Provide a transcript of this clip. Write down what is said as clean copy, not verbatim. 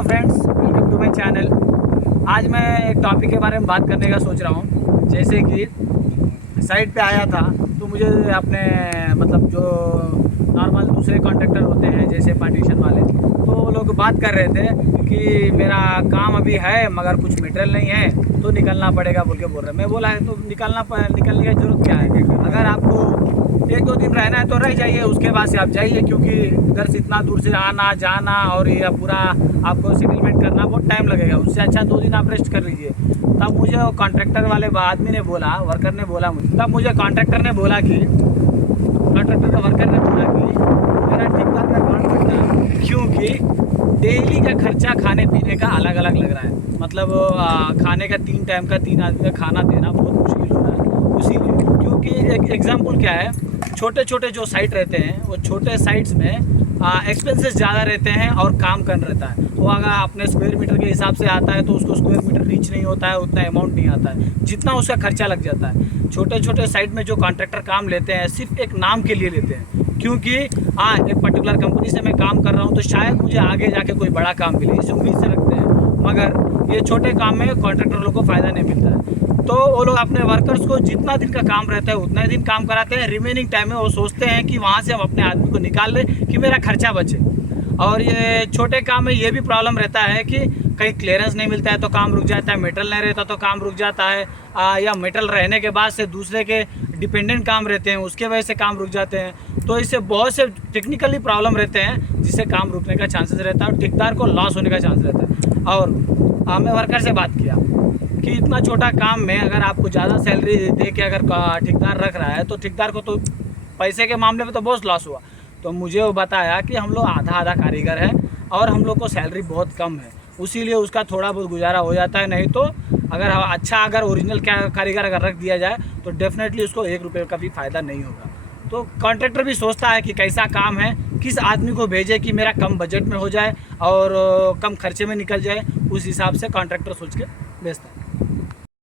Hello friends, welcome to my channel. आज मैं एक टॉपिक के बारे में बात करने का सोच रहा हूँ। जैसे कि साइट पे आया था तो मुझे अपने मतलब जो नॉर्मल दूसरे कॉन्ट्रैक्टर होते हैं जैसे पार्टीशन वाले, तो वो लोग बात कर रहे थे कि मेरा काम अभी है मगर कुछ मटेरियल नहीं है तो निकलना पड़ेगा बोल के बोल रहे। मैं बोला है तो निकलने की ज़रूरत क्या है? अगर आपको एक दो दिन रहना है तो रह जाइए, उसके बाद से आप जाइए, क्योंकि घर से इतना दूर से आना जाना और ये पूरा आपको सेटलमेंट करना बहुत टाइम लगेगा। उससे अच्छा 2 दिन आप रेस्ट कर लीजिए। तब मुझे वो कॉन्ट्रैक्टर वाले आदमी ने बोला, वर्कर ने बोला मुझे, तब मुझे कॉन्ट्रैक्टर का वर्कर ने बोला कि मेरा ठेकेदार का काम करना है, क्योंकि डेली का खर्चा खाने पीने का अलग अलग लग रहा है। मतलब खाने का 3 टाइम का 3 आदमी का खाना देना बहुत मुश्किल हो रहा है। उसीलिए, क्योंकि एक एग्जाम्पल क्या है, छोटे छोटे जो साइट रहते हैं वो छोटे साइट्स में एक्सपेंसेस ज़्यादा रहते हैं और काम कम रहता है। वो अगर अपने स्क्वायर मीटर के हिसाब से आता है तो उसको स्क्वायर मीटर रीच नहीं होता है, उतना अमाउंट नहीं आता है जितना उसका खर्चा लग जाता है। छोटे छोटे साइट में जो कॉन्ट्रैक्टर काम लेते हैं सिर्फ एक नाम के लिए लेते हैं, क्योंकि एक पर्टिकुलर कंपनी से मैं काम कर रहा हूँ तो शायद मुझे आगे जाके कोई बड़ा काम मिले, इस उम्मीद से रखते हैं। मगर ये छोटे काम में कॉन्ट्रैक्टर लोग को फ़ायदा नहीं मिलता है, तो वो लोग अपने वर्कर्स को जितना दिन का काम रहता है उतना ही दिन काम कराते हैं। रिमेनिंग टाइम में वो सोचते हैं कि वहाँ से हम अपने आदमी को निकाल लें कि मेरा खर्चा बचे। और ये छोटे काम में ये भी प्रॉब्लम रहता है कि कहीं क्लियरेंस नहीं मिलता है तो काम रुक जाता है, मेटल नहीं रहता तो काम रुक जाता है, या मेटल रहने के बाद से दूसरे के डिपेंडेंट काम रहते हैं उसके वजह से काम रुक जाते हैं। तो इससे बहुत से टेक्निकली प्रॉब्लम रहते हैं जिससे काम रुकने का चांसेस रहता है और ठेकेदार को लॉस होने का चांस रहता है। और मैं वर्कर से बात किया कि इतना छोटा काम में अगर आपको ज़्यादा सैलरी दे के अगर ठेकेदार रख रहा है तो ठेकेदार को तो पैसे के मामले में तो बहुत लॉस हुआ। तो मुझे वो बताया कि हम लोग आधा आधा कारीगर हैं और हम लोग को सैलरी बहुत कम है, इसीलिए उसका थोड़ा बहुत गुजारा हो जाता है। नहीं तो अगर ओरिजिनल कारीगर अगर रख दिया जाए तो डेफिनेटली उसको 1 रुपये का भी फ़ायदा नहीं होगा। तो कॉन्ट्रैक्टर भी सोचता है कि कैसा काम है, किस आदमी को भेजे कि मेरा कम बजट में हो जाए और कम खर्चे में निकल जाए, उस हिसाब से कॉन्ट्रैक्टर सोच के भेजता है।